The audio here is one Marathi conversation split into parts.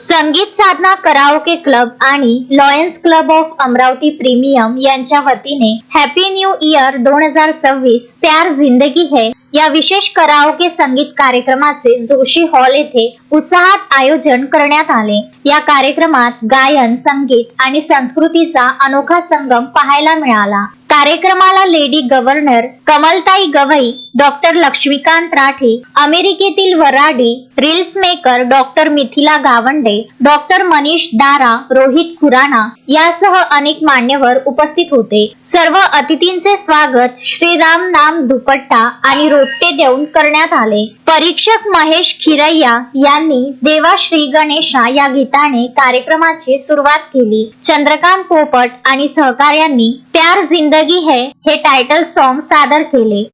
संगीत साधना कराओके क्लब आणि Lions club of Amravati premium यांच्या वतीने हॅपी न्यू इयर 2026 प्यार जिंदगी है या विशेष कराओके संगीत कार्यक्रमाचे जोशी हॉल येथे उत्साहात आयोजन करण्यात आले। या कार्यक्रमात गायन, संगीत आणि संस्कृतीचा अनोखा संगम पाहायला मिळाला। कार्यक्रमाला lady governor Kamaltai Gavai, doctor Laxmikant Rathe, अमेरिकेतील Varadi reels maker doctor Mithila Gawande, doctor Manish Dara, Rohit Khurana यासह अनेक मान्यवर उपस्थित होते। सर्व अतिथींचे स्वागत श्रीराम नाम दुपट्टा आणि रोट्टे देऊन करण्यात आले। परीक्षक महेश खिरैया यांनी देवा श्री गणेशा या गीताने कार्यक्रमाची सुरुवात केली। चंद्रकांत पोपट आणि सहकार्यांनी प्यार जिंदगी है हे टायटल सॉन्ग सादर केले।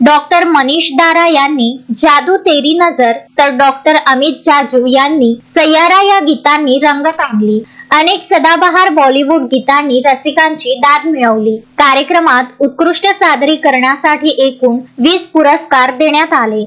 डॉक्टर मनीष दारा यांनी जादू तेरी नजर तर डॉक्टर अमित जाजू यांनी सय्यारा या गीतांनी रंगत आणली। अनेक सदाबहार बॉलिवूड गीतांनी रसिकांची दाद मिळवली। कार्यक्रमात उत्कृष्ट सादरीकरणासाठी एकूण 20 पुरस्कार देण्यात आले।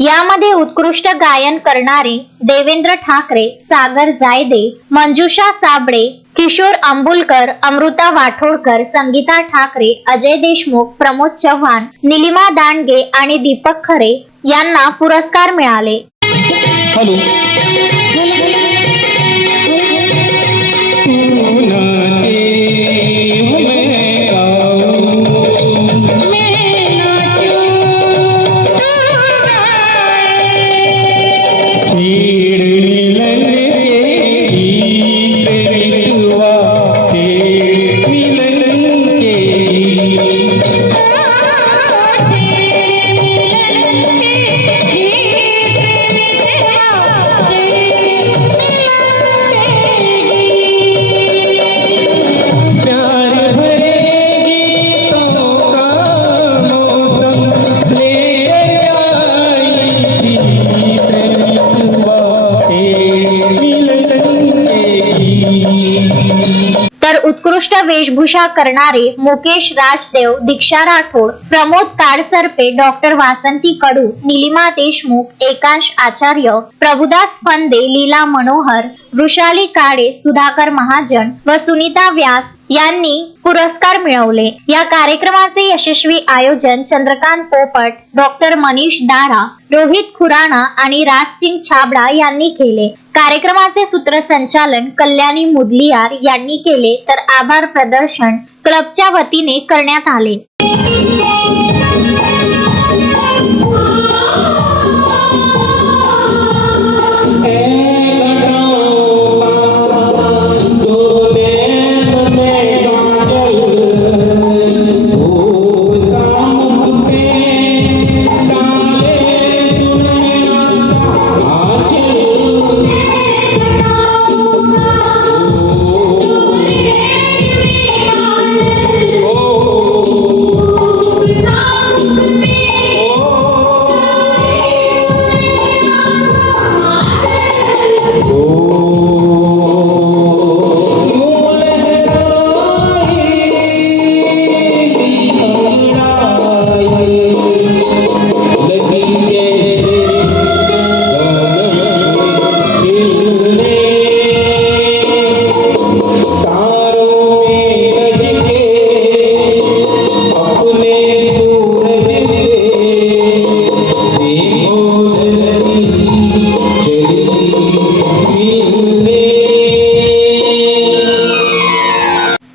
यामध्ये उत्कृष्ट गायन करणारे देवेंद्र ठाकरे, सागर जायदे, मंजुषा साबळे, किशोर अंबुलकर, अमृता वाठोडकर, संगीता ठाकरे, अजय देशमुख, प्रमोद चव्हाण, निलिमा दांडगे आणि दीपक खरे यांना पुरस्कार मिळाले। तर उत्कृष्ट वेशभूषा करणारे मुकेश राजदेव, दीक्षा राठोड, प्रमोद काडसरपे, डॉक्टर वासंती कडू, निलिमा देशमुख, एकांश आचार्य, प्रभुदास फंदे, लीला मनोहर, वृषाली काळे, सुधाकर महाजन व सुनीता व्यास यांनी पुरस्कार मिळवले। या कार्यक्रमाचे यशस्वी आयोजन चंद्रकांत पोपट, डॉक्टर मनीष दारा, रोहित खुराना आणि राजसिंग छाबड़ा यांनी केले। कार्यक्रमाचे सूत्रसंचालन कल्याणी मुदलियार यांनी केले तर आभार प्रदर्शन क्लबच्या वतीने करण्यात आले।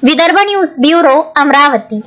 Vidarbha news bureau, Amravati.